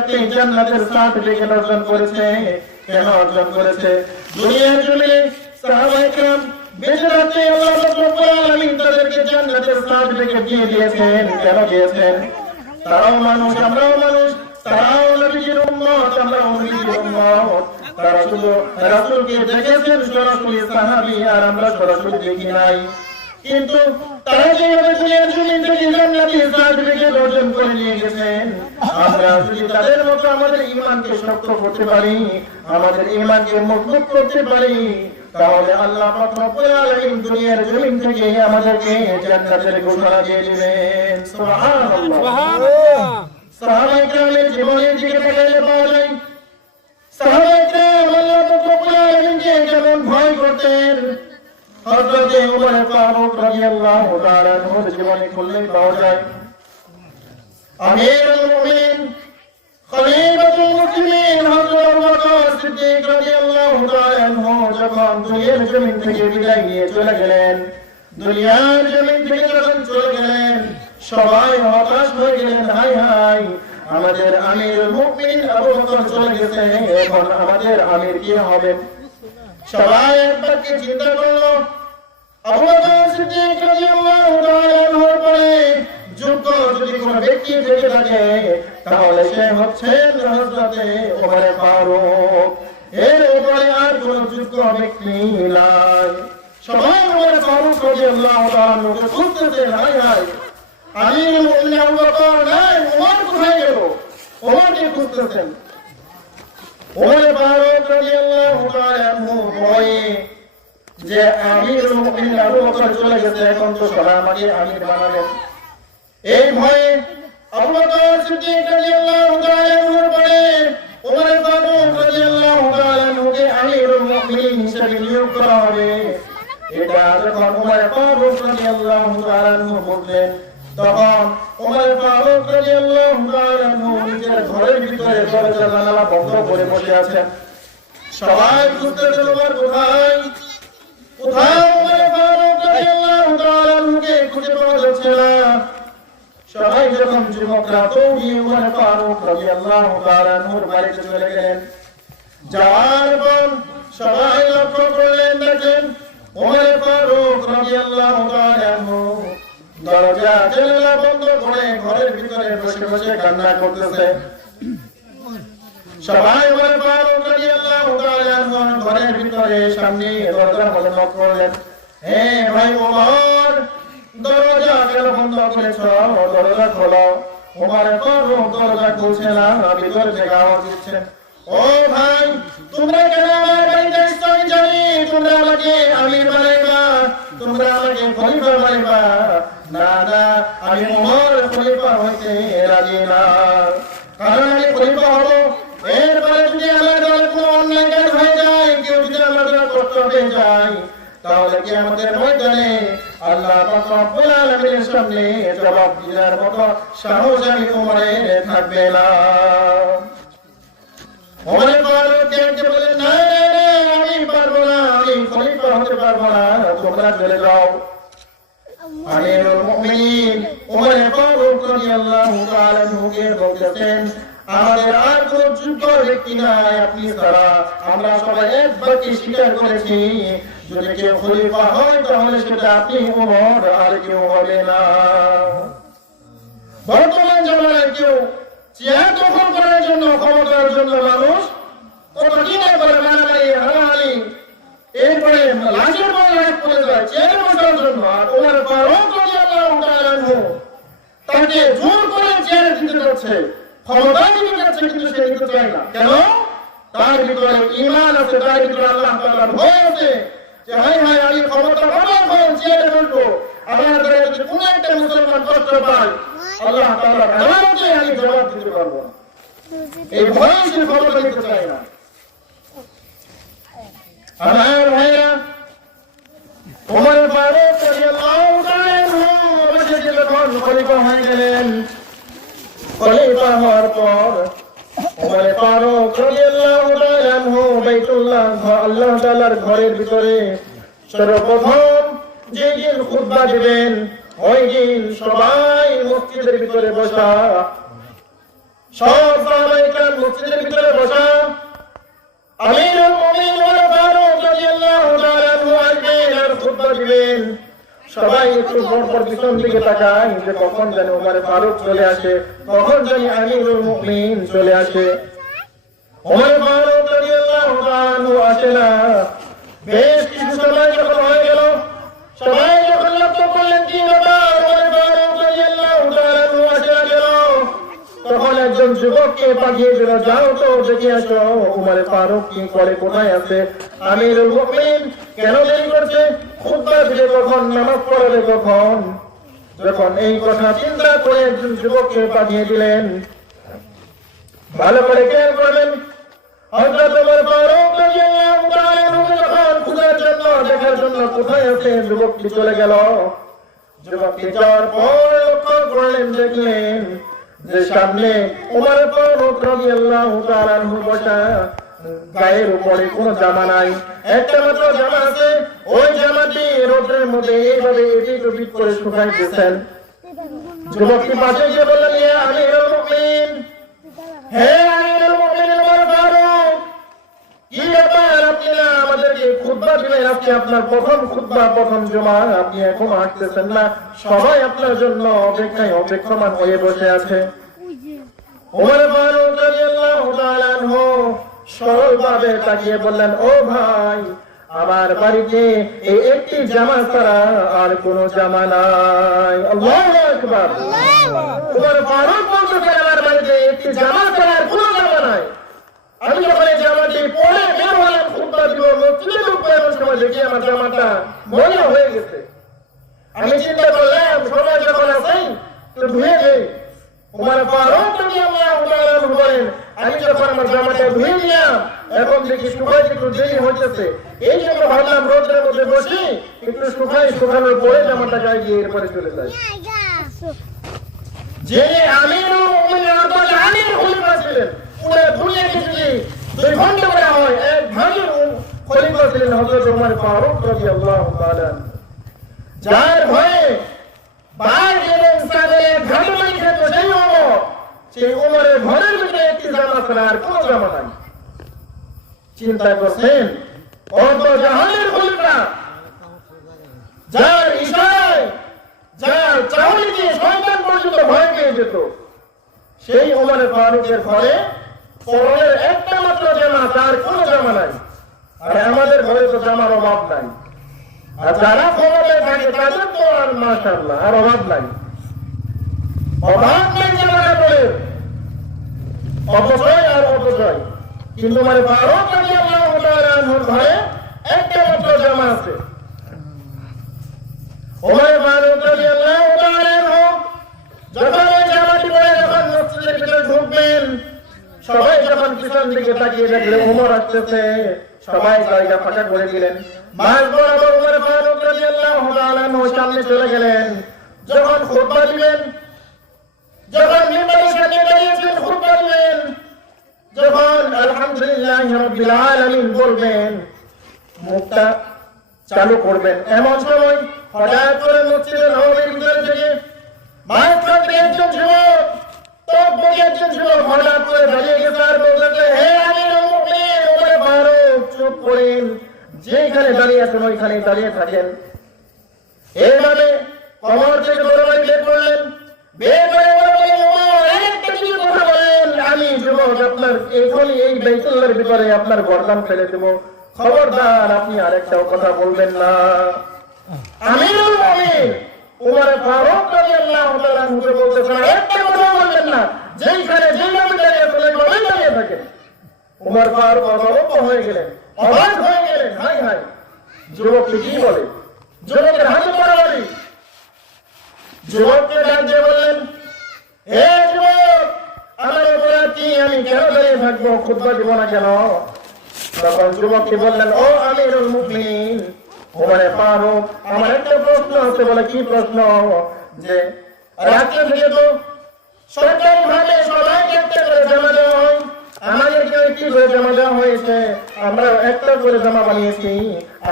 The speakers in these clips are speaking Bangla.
থাকতে জান্নাতের সার্টিফিকেট অর্জন করেছে। কেন অর্জন করেছে? দুনিয়ার জমিনে সাহাবায়ে কেরাম বেঁচে থাকতে আল্লাহ রব্বুল আলামিন তাদেরকে জান্নাতের সার্টিফিকেট দিয়ে দিয়েছেন। কেন দিয়েছেন? তারাও মানুষ, আমরাও মানুষ, তারাও নবীর উম্মত, আমরাও নবীর উম্মত। তারা শুধু রাসূলকে দেখেছেন সরাসরি সাহাবী, আর আমরা সরাসরি দেখি নাই। কিন্তু তারা যেভাবে দুনিয়ার জমিন থেকে জান্নাতের সার্টিফিকেট অর্জন করে নিয়ে গেছেন, আমরা যদি তাদের মতো আমাদের ঈমানকে শক্ত করতে পারি, আমাদের ঈমানকে মজবুত করতে পারি, তাহলে আল্লাহ পাক রব্বুল আলামিন দুনিয়ার জমিন থেকে আমাদেরকে জান্নাতের ঘোষণা দিয়ে দিবেন। সুবহানাল্লাহ, সুবহানাল্লাহ। সাহাবায়ে কেরামের জীবনের দিকে তাকালে পাওয়া যায়, সাহাবায়ে কেরাম আল্লাহ পাক রব্বুল আলামিনকে যেমন ভয় করতেন, হযরত ওমর ফারুক রাদিয়াল্লাহু তাআলা আনহুর জীবনে খুললেই পাওয়া যায়। আমিরুল মুমিনিন খলিফাতুল মুসলিমিন হযরত আবু বকর সিদ্দিক রাদিয়াল্লাহু তাআলা আনহু যখন দুনিয়ার জমিন থেকে বিদায় নিয়ে চলে গেলেন, দুনিয়ার জমিন থেকে যখন চলে গেলেন, সবাই হতাশ হয়ে গেলেন। হায় হায়, আমাদের আমিরুল মুমিনিন আবু বকর চলে গেছে, এখন আমাদের আমির কি হবে? সবাই একবার কি চিন্তা করলো, আবু বকর সিদ্দিক রাদিয়াল্লাহু তাআলা আনহুর পরে যোগ্য যদি কোনো ব্যক্তি থেকে থাকে, তাহলে সে হচ্ছেন হযরত ওমর ফারুক। এর উপরে আর কোনো যোগ্য ব্যক্তি নাই। সবাই ওমর ফারুক রাদিয়াল্লাহু তাআলা আনহুকে খুঁজতেছে, হায় হায়, আমিরুল মুমিনিন আবু বকর নাই, ওমর কোথায় গেল? ওমরকে খুঁজতেছেন। ওমর ফারুক রাদিয়াল্লাহু তাআলা আনহু ভয়ে যে আমিরুল মুমিনিন আবু বকর চলে গেছে, এখন তো সবাই আমাকে আমির বানাবেন, এই ভয়ে আবু বকর সিদ্দিক রাদিয়াল্লাহু তাআলা আনহুর পরে ওমর ফারুক রাদিয়াল্লাহু তাআলা আনহুকে আমিরুল মুমিনিন হিসেবে নিয়োগ করা হবে। এটা যখন ওমর ফারুক রাদিয়াল্লাহু তাআলা আনহু বললেন, তখন ওমর ফারুক রাদিয়াল্লাহু তাআলা আনহু নিজের ঘরের ভিতরে দরজা জানালা বন্ধ করে বসে আছেন। সবাই খুঁজতেছেন ওমর কোথায়, কোথায় ওমর ফারুক রাদিয়াল্লাহু তাআলা আনহুকে খুঁজে পাওয়া যাচ্ছে না। সবাই যখন যুবকরা দৌড়িয়ে ওমর ফারুক রাদিয়াল্লাহু তাআলা আনহুর বাড়িতে চলে গেলেন, যাওয়ার পর সবাই লক্ষ্য করলেন, দেখলেন ওমর ফারুক রাদিয়াল্লাহু তাআলা আনহু দরজা জানালা বন্ধ করে ঘরের ভিতরে বসে বসে কান্না করতেছে। সবাই ওমর ফারুক রাদিয়াল্লাহু তাআলা আনহুর ঘরের ভিতরে সামনে দরজার মধ্যে নক করলেন, হে ভাই ওমর, দরজা কেন বন্ধ করেছ? দরজা খোলো। ওমর ফারুক দরজা খুলছে না, ভিতরে থেকে আওয়াজ দিচ্ছে, ও ভাই, তোমরা কেন আমার বাড়িতে এসেছো? আমি জানি তোমরা আমাকে আমির বানাইবা, তোমরা আমাকে খলিফা বানাইবা। না না, আমি ওমর খলিফা হইতে রাজি না। কারণ আমি খলিফা হবো, এরপরে যদি আমার দলে কোনো অন্যায় কাজ হয়ে যায়, কেউ যদি আমার দলে কষ্ট পেয়ে যায়, তাহলে কি আমাদের ময়দানে আল্লাহ পাক রব্বুল আলামিনের সামনে জবাব দেওয়ার মতো সাহস আমি ওমরের থাকবে না। ওমর ফারুক দেখতে বলেন, না না না, আমি পারবো না, আমি খলিফা হতে পারবো না, তোমরা চলে যাও। আমিরুল মুমিনিন ওমর ফারুক রাদিয়াল্লাহু তাআলা আনহুকে বলতেছেন, আমাদের আর কোনো যোগ্য ব্যক্তি নাই আপনি ছাড়া। আমরা সবাই এক বাক্যে স্বীকার করেছি, যদি কেউ খলিফা হয় তাহলে সেটা আপনি ওমর, আর কেউ হবে না। বর্তমান জামানায় কেউ চেয়ার দখল করার জন্য, ক্ষমতার জন্য মানুষ কত কি না করে, মারামারি হানাহানি, এরপরে লাশের পর লাশ পড়ে যায় চেয়ারে বসার জন্য। আর ওমর ফারুক রাদিয়াল্লাহু তাআলা আনহু তাকে জোর করে চেয়ারে দিতে যাচ্ছে, ক্ষমতা দিতে যাচ্ছে, কিন্তু সে নিতে চায় না। কেন? তার ভিতরে ঈমান আছে, তার ভিতরে আল্লাহ তাআলার ভয় আছে, যে হায় হায়, আমি ক্ষমতা পাবো, চেয়ারে বসবো, আমার দ্বারা যদি কোনো একটা মুসলমান কষ্ট পায়, আল্লাহ তাআলার আদালতে আমি জবাব দিতে পারবো না। এই ভয়ে সে ক্ষমতা নিতে চায় না। আমার ভাইরা, ওমর ফারুক রাদিয়াল্লাহু তাআলা আনহু অবশেষে যখন খলিফা হয়ে গেলেন, খলিফা হওয়ার পর ওমর ফারুক রাদিয়াল্লাহু তাআলা আনহু বাইতুল্লাহ, আল্লাহ তাআলার ঘরের ভিতরে সর্বপ্রথম যে দিন খুতবা দিবেন, ওই দিন সবাই মসজিদের ভিতরে বসা, সব সাহাবায়ে কেরাম মসজিদের ভিতরে বসা। আমিরুল মুমিনিন ওমর ফারুক রাদিয়াল্লাহু তাআলা আনহু আসবেন আর খুতবা দিবেন। সবাই একটু পর পিছন দিকে তাকায় যে কখন জানি ওমর ফারুক চলে আসে, কখন জানি আমিরুল মুমিনিন চলে আসে। ওমর ফারুক রাদিয়াল্লাহু তাআলা আনহু আসে না। বেশ কিছু সময় যখন হয়ে গেল, সবাই যখন লক্ষ্য করলেন কি ব্যাপার, ওমর ফারুক রাদিয়াল্লাহু তাআলা আনহু আসে না কেন, তখন একজন যুবককে পাঠিয়ে দিল, যাও তো দেখে আসো ওমর ফারুক কি করে, কোথায় আছে। আমিরুল মুমিনিন কেন দেরি করছে, খুতবা দিবে কখন, নামাজ পড়াবে কখন। যখন এই কথা চিন্তা করে একজন যুবককে পাঠিয়ে দিলেন। ভালো করে খেয়াল করবেন, হযরত ওমর ফারুক রাদিয়াল্লাহু তাআলা আনহু যখন খুদার জন্য দেখার জন্য কোথায় আছে, যুবকটি চলে গেল। যুবকটি যাওয়ার পর লক্ষ্য করলেন, দেখলেন যে সামনে ওমর ফারুক রাদিয়াল্লাহু তাআলা আনহু বসা, গায়ের উপরে কোনো জামা নাই, একটা মাত্র জামা আছে। ওই জামাটি রোদের মধ্যে এইভাবে এপিট ওপিট করে শুকাই দিয়েছেন। যুবকটি পাশে গিয়ে বললেন, ইয়া আমিরুল মুমিনিন, হে আমিরুল মুমিনিন ওমর ফারুক, কি ব্যাপার, আপনি না আমাদেরকে খুতবা দিলেন, আজকে আপনার প্রথম খুতবা, প্রথম জুমা, আপনি এখনো আসতেছেন না, সবাই আপনার জন্য অপেক্ষায় অপেক্ষমান হয়ে বসে আছে। ওমর ফারুক রাদিয়াল্লাহু তাআলা আনহু সরলভাবে তাকিয়ে বললেন, ও ভাই, আমার বাড়িতে এই একটি জামা ছাড়া আর কোনো জামা নাই। আল্লাহু আকবার। ওমর ফারুক বলতেছেন, আমার বাড়িতে একটি জামা ছাড়া আর কোনো জামা নাই। আমি যখন এই জামাটি পরে বের হলাম খুতবা দিব, মসজিদে ঢুকবো, এমন সময় দেখি আমার জামাটা ময়লা হয়ে গেছে। আমি চিন্তা করলাম, সময় যখন আছে তো ধুয়ে দেই। ওমর ফারুক রাদিয়াল্লাহু তাআলা আনহু বলেন, আমি যখন আমার জামাটা ধুয়ে দিলাম, এখন দেখি শুকাইতে একটু দেরি হইতেছে। এই জন্য ভাবলাম রোদের মধ্যে বসি, একটু শুকানোর পরে জামাটা গায়ে দিয়ে এরপরে চলে যাই। যে আমিরুল মুমিনিন অর্থাৎ আমির খলিফা ছিলেন, পুরো দুনিয়াকে যদি 2 ঘন্টা বলা হয়, এক ভাগের খলিফা ছিলেন হযরত ওমর ফারুক রাদিয়াল্লাহু তাআলা। যার ভয়ে বাইরে এবং সাগরে ঘাটমাই খেত সেই ওমরের ঘরের ভিতরে একটি জামা ছাড়া আর কোনো জামা নাই। চিন্তা করছেন, অর্ধ জাহানের খলিফা, যার ইশারায়, যার চাউনিতে শয়তান পর্যন্ত ভয় পেয়ে যেত, সেই ওমর ফারুকের ঘরে পরনের একটা মাত্র জামা, তার কোনো জামা নাই। আর আমাদের ঘরে তো জামার অভাব নাই। আর যারা ক্ষমতায় থাকে তাদের তো আর মাশাআল্লাহ আর অভাব নাই, অভাব নাই জামাটা বলে অপচয় আর অপচয়। কিন্তু ওমর ফারুক রাদিয়াল্লাহু তাআলা আনহুর ঘরে একটা মাত্র জামা আছে। ওমর ফারুক রাদিয়াল্লাহু তাআলা আনহু যখন ওই জামাটি পরে যখন মসজিদের ভিতরে ঢুকবেন, সবাই যখন পিছন দিকে তাকিয়ে দেখলে ওমর আসতেছে, সবাই জায়গা ফাঁকা করে দিলেন। মাঝ বরাবর ওমর ফারুক রাদিয়াল্লাহু তাআলা আনহু সামনে চলে গেলেন। যখন খুতবা দিবেন, যখন মিম্বরের সামনে দাঁড়িয়েছেন খুতবা দিবেন, যখন আলহামদুলিল্লাহি রাব্বিল আলামিন বলবেন, মুখটা চালু করবেন, এমন সময় হঠাৎ করে মসজিদে নববীর ভিতরে থেকে মাঝখান থেকে একজন যুবক, একজন যুবক হঠাৎ করে দাঁড়িয়ে গেছে আর বলতেছে, হে আমিরুল মুমিনিন ওমর ফারুক, চুপ করেন, যেখানে দাঁড়িয়ে আছেন ওইখানেই দাঁড়িয়ে থাকেন। এইভাবে কবর থেকে তরবারি বের করলেন, বের করে বললেন, ওমর একটা কিছু কথা বলেন, আমি যুবক আপনার এখনই এই বাইতুল্লাহর ভিতরে আপনার গর্দান ফেলে দেব, খবরদার আপনি আরেকটাও কথা বলবেন না। আমিরুল মুমিনিন ওমর ফারুক রাদিয়াল্লাহু তাআলা আনহু বলতেছেন, একটা কথা বলবেন না, যেখানে যেভাবে দাঁড়িয়ে আছেন ওইভাবেই দাঁড়িয়ে থাকেন। ওমর ফারুক অবাক হয়ে গেলেন, অবাক হয়ে গেলেন, হাই হাই, যুবকটি কি বলে, যুবকের হাতে মারামারি। যুবককে ডাক দিয়ে বললেন, হে যুবক, আমার অপরাধ কি, আমি কেন দাঁড়িয়ে থাকবো, খুতবা দিব না কেন? তখন যুবকটি বললেন, ও আমিরুল মুমিনিন ওমর ফারুক, আমার একটা প্রশ্ন আছে। বলে, কি প্রশ্ন? যে রাত্রে থেকে তো সরকারি ভাবে সবাইকে একটা করে জমা দেওয়া হয়, আমাদেরকে একটি করে জমা দেওয়া হয়েছে, আমরা একটা করে জমা বানিয়েছি,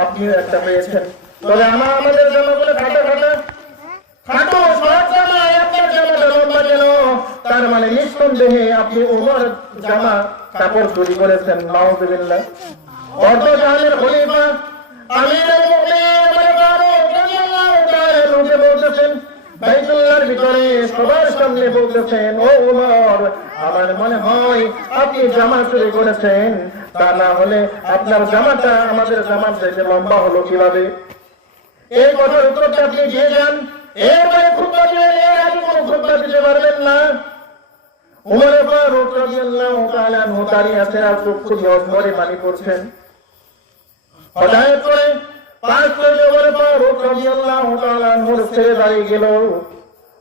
আপনিও একটা পেয়েছেন। তবে আমাদের জমাগুলো খাটো খাটো খাটো, সব জামা আপনার জামাটা লম্বা কেন? তার মানে নিঃসন্দেহে আপনি ওমর জামা কাপড় চুরি করেছেন, নাউযুবিল্লাহ। অর্ধজাহানের খলিফা আমিরুল মুমিনিন ওমর ফারুক রাদিয়াল্লাহু তাআলা লোকে বলতেছেন, বাইতুল্লাহর ভিতরে সবার সামনে বলতেছেন, ও ওমর, আমার মনে হয় আপনি জামা চুরি করেছেন, তা না হলে আপনার জামাটা আমাদের জামার চাইতে লম্বা হলো কিভাবে? এই কথার উত্তরটা আপনি দিয়ে যান, এরপরে খুতবা দিবেন, এর আগে কোনো খুতবা দিতে পারবেন না। ওমর ফারুক রাদিয়াল্লাহু তাআলা আনহু দাঁড়িয়ে আছেন আর চক্ষু দিয়ে অঝরে পানি পড়ছেন। হঠাৎ করে পাশ থেকে ওমর ফারুক রাদিয়াল্লাহু তাআলা আনহুর ছেলে দাঁড়িয়ে গেল।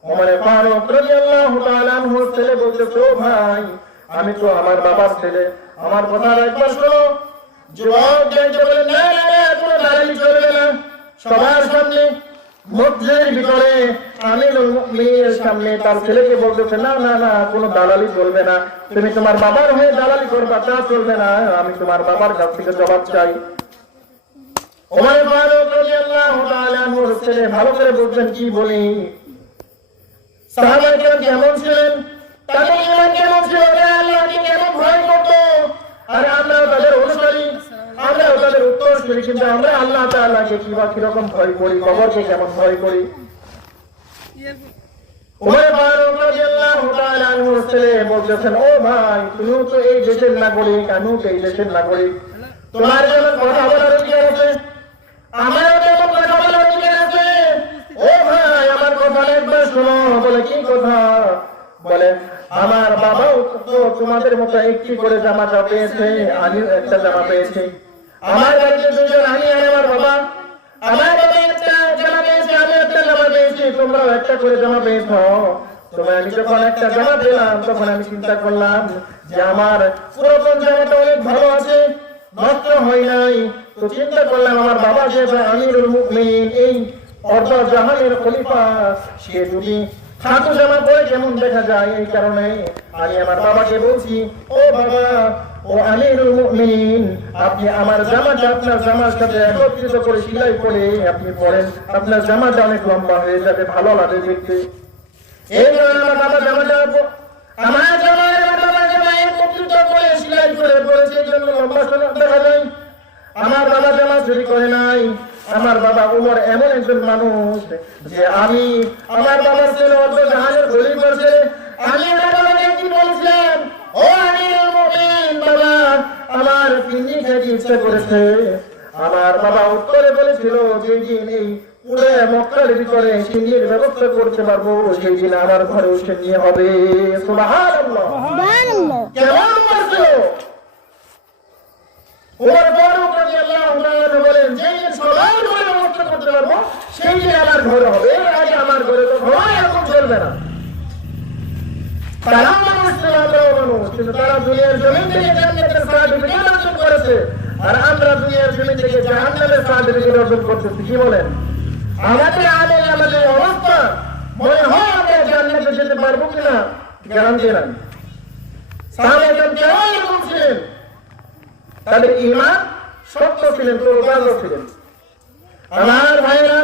ওমর ফারুক রাদিয়াল্লাহু তাআলা আনহুর ছেলে বলতেছে, ও ভাই, আমি তো আমার বাবার ছেলে, আমার কথা একবার শোনো। যুবক দেখতে বলে, না না না, কোনো দাঁড়ালি চলবে না। সবার সামনে মসজিদের ভিতরে আমিরুল মুমিনিনের সামনে তার ছেলেকে বলতেছে, না না না, কোনো দালালি চলবে না, তুমি তোমার বাবার হয়ে দালালি করবা, তা চলবে না, আমি তোমার বাবার কাছ থেকে জবাব চাই। ওমর ফারুক রাদিয়াল্লাহু তাআলা আনহুর ছেলে ভালো করে বুঝলেন কি বলি। সাহাবায়ে কেরাম কেমন ছিলেন, তাদের ঈমান কেমন ছিল, আল্লাহকে কেমন ভয় করত, আর আমরাও তাদের অনুসারী, আমরাও তাদের উত্তরসূরি, কিন্তু আমরা আল্লাহ তাআলাকে কিরকম ভয় করি, কবরকে কেমন ভয় করি। ওমর ফারুক রাদিয়াল্লাহু তাআলা আনহুর ছেলে বলতেছেন, ও ভাই, তুমিও তো এই দেশের নাগরিক, আমিও তো এই দেশের নাগরিক, তোমার যেমন কথা বলার অধিকার আছে, আমারও তেমন কথা বলার অধিকার আছে। ও ভাই, আমার কথা একবার শোনো। বলে, কি কথা? বলে, আমার বাবাও তো তোমাদের মতো একটি করে জামাটা পেয়েছে, আমিও একটা জামা পেয়েছি। আমার বাড়িতে দুজন, আমি আর আমার বাবা। আমার বাবা একটা জামা পেয়েছে, আমি একটা জামা পেয়েছি, তোমরাও একটা করে জামা পেয়েছ। তবে আমি যখন একটা জামা পেলাম, তখন আমি চিন্তা করলাম যে আমার পুরাতন জামাটা অনেক ভালো আছে, নষ্ট হয় নাই। তো চিন্তা করলাম, আমার বাবা যে আমিরুল মুমিনিন, এই অর্ধজাহানের খলিফা, সে যদি খাটো জামা পরে কেমন দেখা যায়, এই কারণে আমি আমার বাবাকে বলছি, ও বাবা, ও আমিরুল মুমিনিন, আপনি আমার জামাটা আপনার জামার সাথে একত্রিত করে সেলাই করে আপনি পরেন, আপনার জামাটা অনেক লম্বা হয়ে যাবে, ভালো লাগে দেখতে। এই কারণে আমার বাবা জামাটা আমার জামা একত্রিত করে সেলাই করে পরেছে, এই জন্য লম্বা দেখা যায়। আমার বাবা জামা চুরি করে নাই। আমার বাবা ওমর এমন একজন মানুষ যে আমি আমার বাবার ছেলে অর্ধজাহানের খলিফার ছেলে, আমি আমার বাবাকে কি বলছিলাম, ও আমিরুল মুমিনিন বাবা, আমার পিন্নি খেতে ইচ্ছা করেছে। আমার বাবা উত্তরে বলেছিল, যেই দিন এই পুরো মক্কার ভিতরে সিন্নির ব্যবস্থা করতে পারবো, সেই দিন আমার ঘরে সিন্নি হবে। সুবহানাল্লাহ, সুবহানাল্লাহ। কেমন বলছিল ওমর ফারুক রাদিয়াল্লাহু তাআলা বলেন, যেই দিন সবার ঘরে ব্যবস্থা করতে পারবো, সেই দিন আমার ঘরে হবে, এর আগে আমার ঘরে তো ঘরে এখন চলবে না। তারা মানুষ ছিল, আমরাও মানুষ, কিন্তু তারা দুনিয়ার জমিন থেকে জান্নাতের সার্টিফিকেট অর্জন করেছে, আর আমরা দুনিয়ার জমিন থেকে জাহান্নামের সার্টিফিকেট অর্জন করতেছি। কি বলেন? আমাদের আমল, আমাদের অবস্থা, মনে হয় আমরা জান্নাতে যেতে পারবো কিনা গ্যারান্টি নাই। সাহাবায়ে কেরাম কেমন এরকম ছিলেন? তাদের ঈমান শক্ত ছিলেন, প্রগাঢ় ছিলেন। আমার ভাইরা,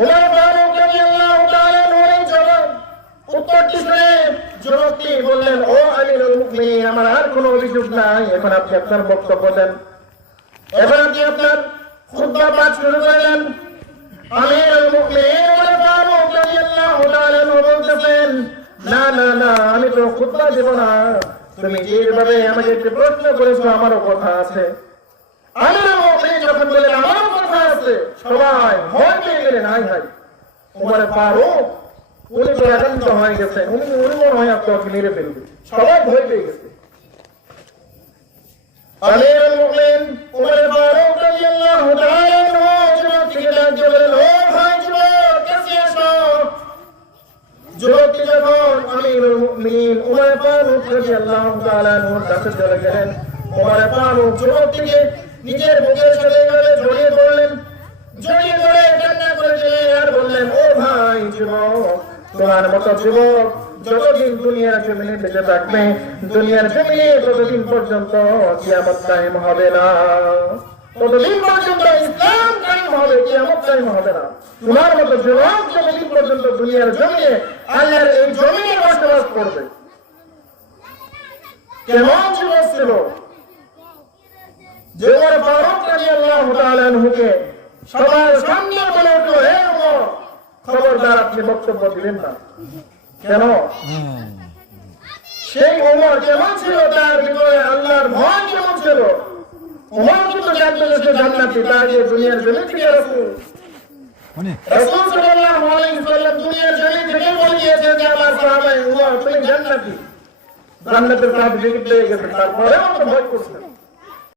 ওমর ফারুক রাদিয়াল্লাহু তাআলা আনহুর জবাব উত্তরটি শুনে যুবকটি বললেন, ও আমিরুল মুমিনিন, আমার আর কোনো অভিযোগ নাই, এখন আপনি আপনার বক্তব্য দেন। এখন আপনি আপনার খুতবা পাঠ শুরু করলেন। আমিরুল মুমিনিন ওমর ফারুক রাদিয়াল্লাহু তাআলা আনহু বলতেছেন, না না না, আমি তো খুতবা দেব না, তুমি যেভাবে আমাকে একটি প্রশ্ন করেছো, আমারও কথা আছে। আমিরুল মুমিনিন যখন বললেন আমারও কথা আছে, সবাই ভয় পেয়ে গেলেন। হাই হাই, ওমর ফারুক উনি তো আগান্ত হয়ে গেছেন, উনি মনে হয় আপনাকে মেরে ফেলবে, সবাই ভয় পেয়ে গেছে। আমিরুল মুমিনিন ওমর ফারুক রাদিয়াল্লাহু তাআলা আনহু যুবক থেকে ডাকতে বললেন, ও ভাই যুবক, কাছে আসো। যুবকটি যখন আমিরুল মুমিনিন ওমর ফারুক রাদিয়াল্লাহু তাআলা আনহুর কাছে চলে গেলেন, ওমর ফারুক যুবকটিকে নিজের বুকের সাথে জড়িয়ে ধরলেন, জড়িয়ে ধরে কান্না করে দিলেন আর বললেন, ও ভাই যুবক, তোমার মতো যুবক যতদিন দুনিয়ার জমিনে বেঁচে থাকবে, দুনিয়ার জমিনে ততদিন পর্যন্ত কিয়ামত কায়েম হবে না, ততদিন পর্যন্ত ইসলাম কায়েম হবে, কিয়ামত কায়েম হবে না। তোমার মতো যুবক যতদিন পর্যন্ত দুনিয়ার জমিনে আল্লাহর এই জমিনে বসবাস করবে, কেমন যুবক ছিল যে ওমর ফারুক রাদিয়াল্লাহু তাআলা আনহুকে সবার সামনে বলে উঠলো, হে ওমর, খবরদার আপনি বক্তব্য দিবেন না। কেন? সেই ওমর কেমন ছিল, তার ভিতরে আল্লাহর ভয় কেমন ছিল। ওমর কিন্তু জানতো যে সে জান্নাতি, তার যে দুনিয়ার জমি থেকে রাসূল সাল্লাল্লাহু আলাইহি ওয়াসাল্লাম দুনিয়ার জমি থেকে বলে দিয়েছেন যে আমার সাহাবা ওমর তুমি জান্নাতি, জান্নাতের সার্টিফিকেট পেয়ে গেছে, তারপরেও তো ভয় করছে।